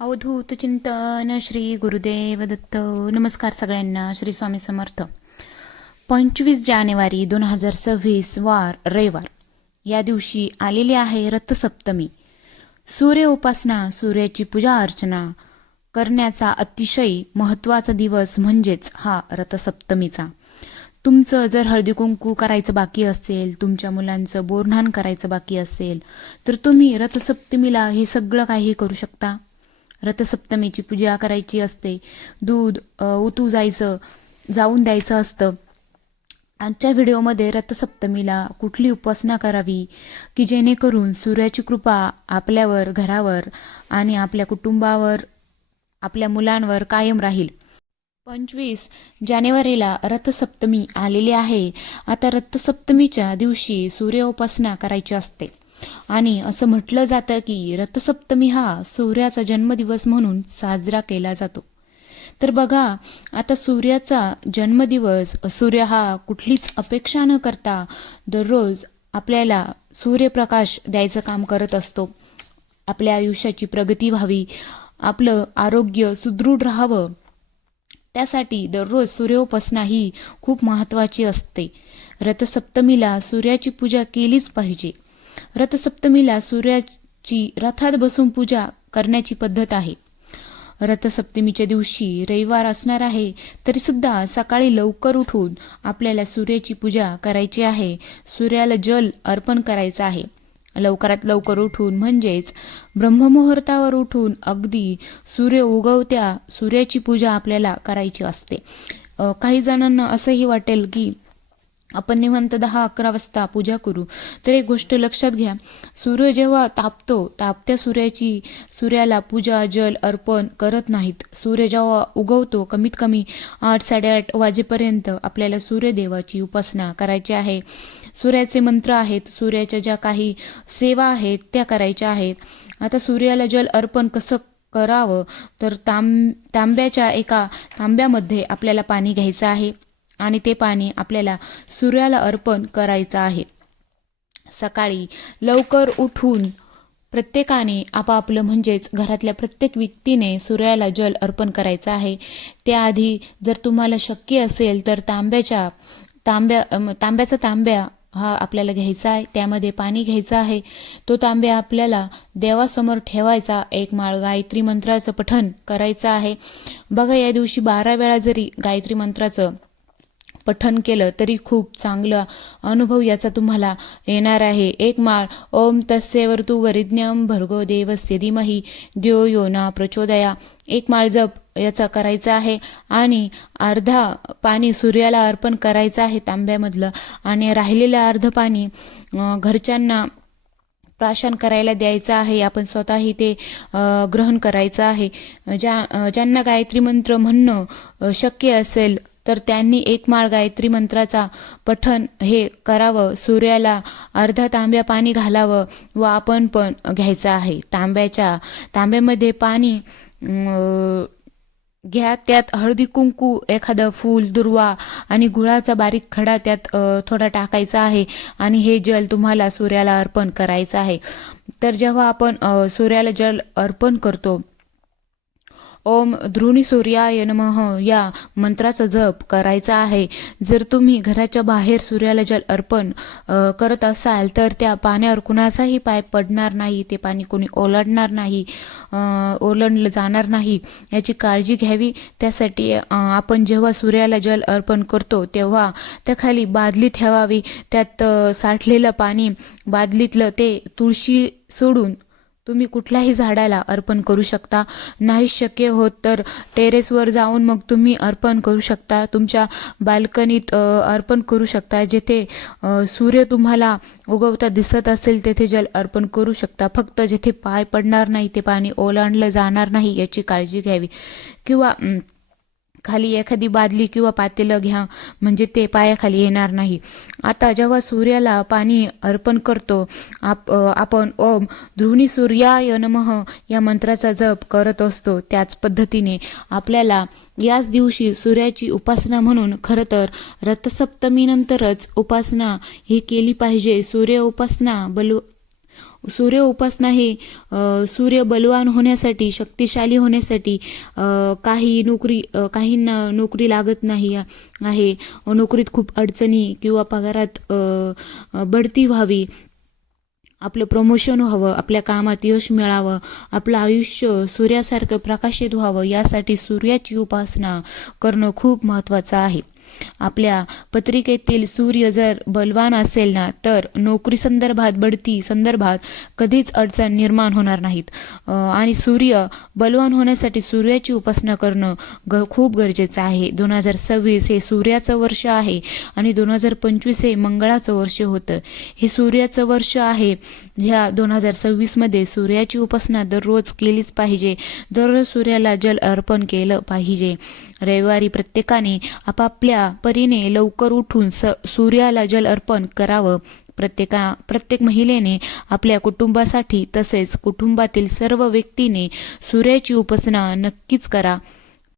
अवधूत चिंतन श्री गुरुदेव दत्त. नमस्कार सगळ्यांना. श्री स्वामी समर्थ. 25 जानेवारी 2026 वार रविवार या दिवशी आलेली आहे रथसप्तमी. सूर्य उपासना, सूर्याची पूजा अर्चना करण्याचा अतिशय महत्त्वाचा दिवस म्हणजेच हा रथसप्तमीचा. तुमचं जर हळदी कुंकू करायचं बाकी असेल, तुमच्या मुलांचं बोरन्हाण करायचं बाकी असेल, तर तुम्ही रथसप्तमीला हे सगळं काही करू शकता. रथसप्तमीची पूजा करायची असते. दूध जाऊन द्यायचं असतं. आजच्या व्हिडिओमध्ये रथसप्तमीला कुठली उपासना करावी की जेणेकरून सूर्याची कृपा आपल्यावर, घरावर आणि आपल्या कुटुंबावर, आपल्या मुलांवर कायम राहील. 25 जानेवारीला रथसप्तमी आलेली आहे. आता रथसप्तमीच्या दिवशी सूर्य उपासना करायची असते आणि असं म्हटलं जातं की रथसप्तमी हा सूर्याचा जन्मदिवस म्हणून साजरा केला जातो. तर बघा, आता सूर्याचा जन्मदिवस, सूर्य हा कुठलीच अपेक्षा न करता दररोज आपल्याला सूर्यप्रकाश द्यायचं काम करत असतो. आपल्या आयुष्याची प्रगती व्हावी, आपलं आरोग्य सुदृढ राहावं, त्यासाठी दररोज सूर्योपासना ही खूप महत्त्वाची असते. रथसप्तमीला सूर्याची पूजा केलीच पाहिजे. रथसप्तमीला सूर्याची रथात बसून पूजा करण्याची पद्धत आहे. रथसप्तमीच्या दिवशी रविवार असणार आहे, तरी सुद्धा सकाळी लवकर उठून आपल्याला सूर्याची पूजा करायची आहे. सूर्याला जल अर्पण करायचं आहे. लवकरात लवकर उठून म्हणजेच ब्रह्ममुहूर्तावर उठून अगदी सूर्य उगवत्या सूर्याची पूजा आपल्याला करायची असते. काही जणांना असंही वाटेल की आपण निवांत 10-11 वाजता पूजा करू, तर एक गोष्ट लक्षात घ्या, सूर्य जेव्हा तापतो, तापत्या सूर्याला पूजा जल अर्पण करत नाहीत. सूर्य जेव्हा उगवतो, कमीत कमी 8-8:30 वाजेपर्यंत आपल्याला सूर्यदेवाची उपासना करायची आहे. सूर्याचे मंत्र आहेत, सूर्याच्या ज्या काही सेवा आहेत त्या करायच्या आहेत. आता सूर्याला जल अर्पण कसं करावं, तर तांब्याच्या एका तांब्यामध्ये आपल्याला पाणी घ्यायचं आहे आणि ते पाणी आपल्याला सूर्याला अर्पण करायचं आहे. सकाळी लवकर उठून प्रत्येकाने आपापलं म्हणजेच घरातल्या प्रत्येक व्यक्तीने सूर्याला जल अर्पण करायचं आहे. त्याआधी जर तुम्हाला शक्य असेल तर तांब्याचा तांब्या हा आपल्याला घ्यायचा आहे. त्यामध्ये पाणी घ्यायचं आहे. तो तांब्या आपल्याला देवासमोर ठेवायचा. 1 माळ गायत्री मंत्राचं पठण करायचं आहे. बघा, या दिवशी 12 वेळा जरी गायत्री मंत्राचं पठण केलं तरी खूप चांगला अनुभव याचा तुम्हाला येणार आहे. 1 माळ ओम तस्य वर्तु वरिज्ञम भर्गो देवस्य धीमहि धियो यो न प्रचोदया, 1 माळ जप याचा करायचा आहे. आणि अर्धा पाणी सूर्याला अर्पण करायचं आहे तांब्यामधलं, आणि राहिलेलं अर्ध पाणी घरच्यांना प्राशन करायला द्यायचं आहे. आपण स्वतःही ते ग्रहण करायचं आहे. ज्यांना गायत्री मंत्र म्हणणं शक्य असेल तर त्यांनी 1 माळ गायत्री मंत्राचा पठण हे करावं. सूर्याला अर्धा तांब्या पाणी घालावं व आपण पण घ्यायचं आहे. तांब्यामध्ये पाणी घ्या. त्यात हळदी कुंकू, एखादं फूल, दुर्वा आणि गुळाचा बारीक खडा त्यात थोडा टाकायचा आहे आणि हे जल तुम्हाला सूर्याला अर्पण करायचं आहे. तर जेव्हा आपण सूर्याला जल अर्पण करतो, ओम ध्रुणी सूर्याय नमः या मंत्राचा जप करायचा आहे. जर तुम्ही घराच्या बाहेर सूर्याला जल अर्पण करत असाल तर त्या पाण्यावर कुणाचाही पाय पडणार नाही. ते पाणी कोणी ओलांडलं जाणार नाही याची काळजी घ्यावी. त्यासाठी आपण जेव्हा सूर्याला जल अर्पण करतो तेव्हा त्याखाली बादली ठेवावी. त्यात साठलेलं पाणी बादलीतलं ते तुळशी सोडून तुम्ही कुठल्याही झाडाला अर्पण करू शकता. नाही शक्य होत तर टेरेसवर जाऊन मग तुम्ही अर्पण करू शकता. तुमच्या बाल्कनीत अर्पण करू शकता. जेथे सूर्य तुम्हाला उगवता दिसत असेल तेथे जल अर्पण करू शकता. फक्त जेथे पाय पडणार नाही, ते पाणी ओलांडलं जाणार नाही याची काळजी घ्यावी. किंवा खाली एखादी बादली किंवा पातेलं घ्या, म्हणजे ते पायाखाली येणार नाही. आता जेव्हा सूर्याला पाणी अर्पण करतो, आपण ओम ध्रुणी सूर्याय नमः या मंत्राचा जप करत असतो. त्याच पद्धतीने आपल्याला याच दिवशी सूर्याची उपासना म्हणून खरं तर रथसप्तमीनंतरच उपासना ही केली पाहिजे. सूर्य उपासना सूर्य उपासना हे सूर्य बलवान होण्यासाठी, शक्तिशाली होण्यासाठी काहींना नोकरी लागत नाही आहे, नोकरीत खूप अडचणी किंवा पगारात बढती व्हावी, आपलं प्रमोशन व्हावं, आपल्या कामात यश मिळावं, आपलं आयुष्य सूर्यासारखं प्रकाशित व्हावं, यासाठी सूर्याची उपासना करणं खूप महत्त्वाचं आहे. आपल्या पत्रिकेतील सूर्य जर बलवान असेल ना, तर नोकरी संदर्भात, बढती संदर्भात कधीच अडचण निर्माण होणार नाहीत. आणि सूर्य बलवान होण्यासाठी सूर्याची उपासना करणं खूप गरजेचं आहे. 2026 हे सूर्याचं वर्ष आहे आणि 2025 हे मंगळाचं वर्ष होतं. हे सूर्याचं वर्ष आहे. ह्या 2026मध्ये सूर्याची उपासना दररोज केलीच पाहिजे. दररोज सूर्याला जल अर्पण केलं पाहिजे. रविवारी प्रत्येकाने आपापल्या परीने लवकर उठून सूर्याला जल अर्पण करावं. प्रत्येक महिलेने आपल्या कुटुंबासाठी तसेच कुटुंबातील सर्व व्यक्तीने सूर्याची उपासना नक्कीच करा.